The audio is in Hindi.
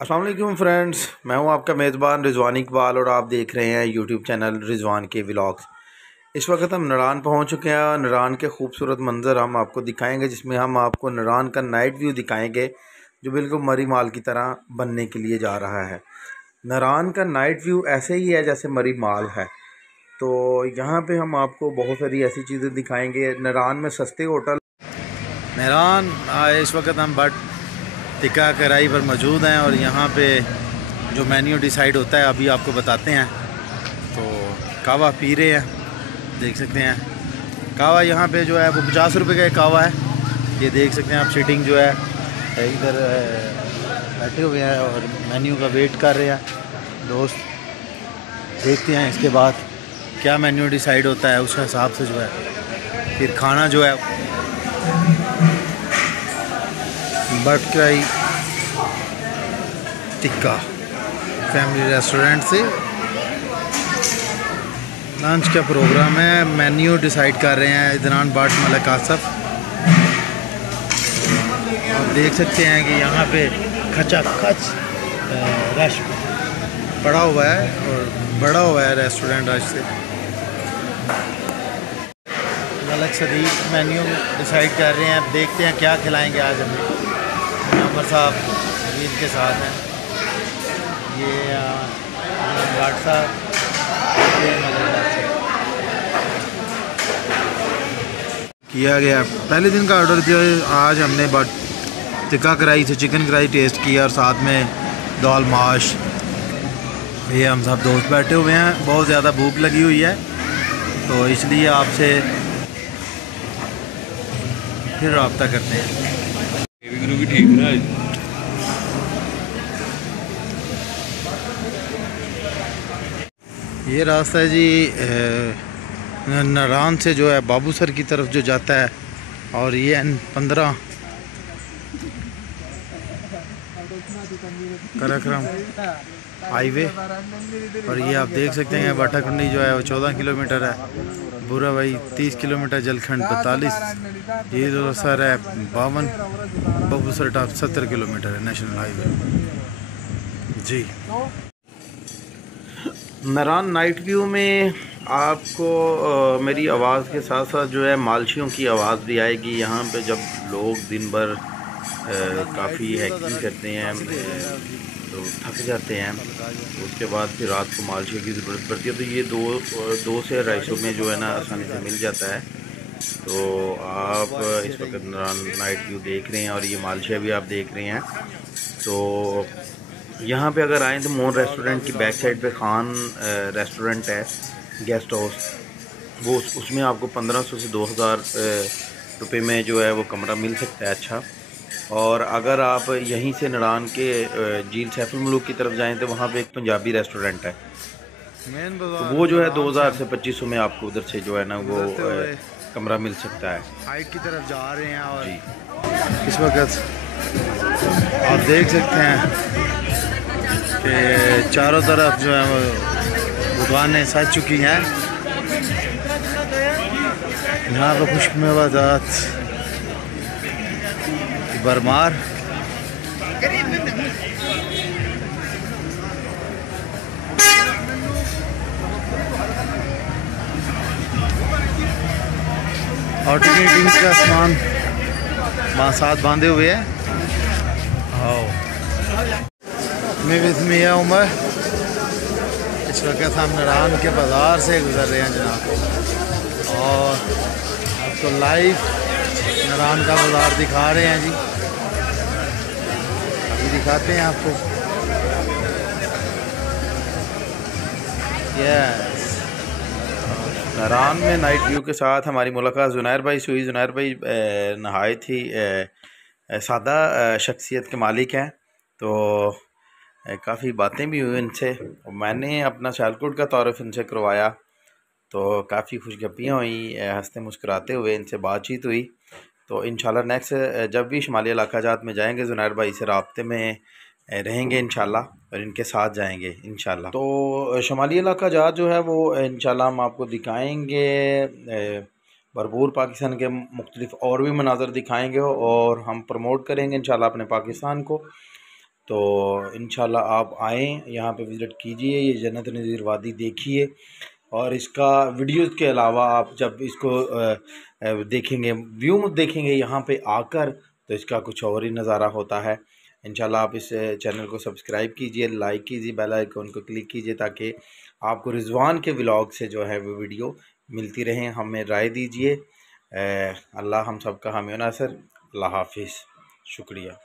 अस्सलाम वालेकुम फ्रेंड्स, मैं हूं आपका मेज़बान रिजवान इकबाल और आप देख रहे हैं यूट्यूब चैनल रिजवान के व्लॉग्स। इस वक्त हम नारान पहुंच चुके हैं और नारान के खूबसूरत मंज़र हम आपको दिखाएंगे, जिसमें हम आपको नारान का नाइट व्यू दिखाएंगे जो बिल्कुल मरी माल की तरह बनने के लिए जा रहा है। नारान का नाइट व्यू ऐसे ही है जैसे मरी माल है। तो यहाँ पे हम आपको बहुत सारी ऐसी चीज़ें दिखाएंगे। नारान में सस्ते होटल नारान इस वक्त हम बट टिक्का कराई पर मौजूद हैं और यहाँ पे जो मेन्यू डिसाइड होता है अभी आपको बताते हैं। तो कावा पी रहे हैं, देख सकते हैं। कावा यहाँ पे जो है वो 50 रुपये का एक कावा है। ये देख सकते हैं आप, सीटिंग जो है इधर बैठे हुए हैं और मेन्यू का वेट कर रहे हैं दोस्त। देखते हैं इसके बाद क्या मेन्यू डिसाइड होता है, उस हिसाब से जो है फिर खाना जो है बट कराई टिक्का फैमिली रेस्टोरेंट से लंच का प्रोग्राम है। मेन्यू डिसाइड कर रहे हैं इदनान बाट मलिक आसफ। आप देख सकते हैं कि यहाँ पे खचाखच रश पड़ा हुआ है और बड़ा हुआ है रेस्टोरेंट आज से। मलिक सदीक मेन्यू डिसाइड कर रहे हैं। अब देखते हैं क्या खिलाएंगे आज हमें। उमर साहब ईद के साथ हैं, ये भाट साहब, किया गया पहले दिन का ऑर्डर दिया। आज हमने बट टिक्का कढ़ाई से चिकन कढ़ाई टेस्ट किया और साथ में दाल माश। ये हम सब दोस्त बैठे हुए हैं, बहुत ज़्यादा भूख लगी हुई है तो इसलिए आपसे फिर रब्ता करते हैं। भी ठीक है। ये रास्ता है जी नारान से जो है बाबूसर की तरफ जो जाता है और ये N15 कराक्रम हाईवे। और ये आप देख सकते हैं वाटाकुंडी जो है वो 14 किलोमीटर है, बुरा भाई 30 किलोमीटर, जलखंड 45, ये जो सर है 52, बाबूसर टॉप 70 किलोमीटर है नेशनल हाईवे जी। नारान नाइट व्यू में आपको मेरी आवाज़ के साथ साथ जो है मालशियों की आवाज़ भी आएगी। यहाँ पे जब लोग दिन भर काफ़ी हैकिंग करते हैं तो थक जाते हैं, तो उसके बाद फिर रात को मालशियों की ज़रूरत पड़ती है। तो ये दो से 250 में जो है ना आसानी से मिल जाता है। तो आप इस वक्त नारान नाइट व्यू देख रहे हैं और ये मालशिया भी आप देख रहे हैं। तो यहाँ पे अगर आएँ तो मोन रेस्टोरेंट की बैक साइड पे खान रेस्टोरेंट है, गेस्ट हाउस, वो उसमें आपको 1500 से 2000 रुपये में जो है वो कमरा मिल सकता है अच्छा। और अगर आप यहीं से नारान के झील सैफुल मलूक की तरफ जाएं तो वहाँ पे एक पंजाबी रेस्टोरेंट है, तो वो जो है 2000 से 2500 में आपको उधर से जो है ना वो कमरा मिल सकता है। हाइट की तरफ जा रहे हैं और जी इस वक्त आप देख सकते हैं कि चारों तरफ जो है वो दुकानें सज चुकी हैं। यहाँ पर खुश्क मेवाजात बरमार। और टिकटिंग का सामान साथ बांधे हुए हैं। मैं विस्मिया उमर, इस वक्त हम नारान के बाज़ार से गुज़र रहे हैं जनाब और आपको लाइव नारान का बाज़ार दिखा रहे हैं जी। अभी दिखाते हैं आपको। यस, नारान में नाइट व्यू के साथ हमारी मुलाकात जुनैर भाई से हुई। जुनैर भाई नहायत ही सादा शख्सियत के मालिक हैं, तो काफ़ी बातें भी हुई इनसे। मैंने अपना सियालकोट का तारुफ इनसे करवाया तो काफ़ी खुशगपियाँ हुई, हंसते मुस्कुराते हुए इनसे बातचीत हुई। तो इंशाल्लाह नेक्स्ट जब भी शुमाली इलाका जात में जाएंगे जुनैर भाई से राब्ते में रहेंगे इंशाल्लाह और इनके साथ जाएंगे इंशाल्लाह। तो शुमाली इलाका जात जो है वो इंशाल्लाह हम आपको दिखाएंगे, भरपूर पाकिस्तान के मुख्तलिफ और भी मनाज़र दिखाएंगे और हम प्रमोट करेंगे इंशाल्लाह अपने पाकिस्तान को। तो इंशाल्लाह आप आएँ, यहाँ पे विज़िट कीजिए, ये जन्नत नज़ीर वादी देखिए। और इसका वीडियोज़ के अलावा आप जब इसको देखेंगे, व्यू देखेंगे यहाँ पे आकर, तो इसका कुछ और ही नज़ारा होता है। इंशाल्लाह आप इस चैनल को सब्सक्राइब कीजिए, लाइक कीजिए, बेल आइकन को क्लिक कीजिए, ताकि आपको रिजवान के व्लॉग से जो है वो वीडियो मिलती रहें। हमें राय दीजिए। अल्लाह हम सब का हामी नासर। अल्लाह हाफिज़। शुक्रिया।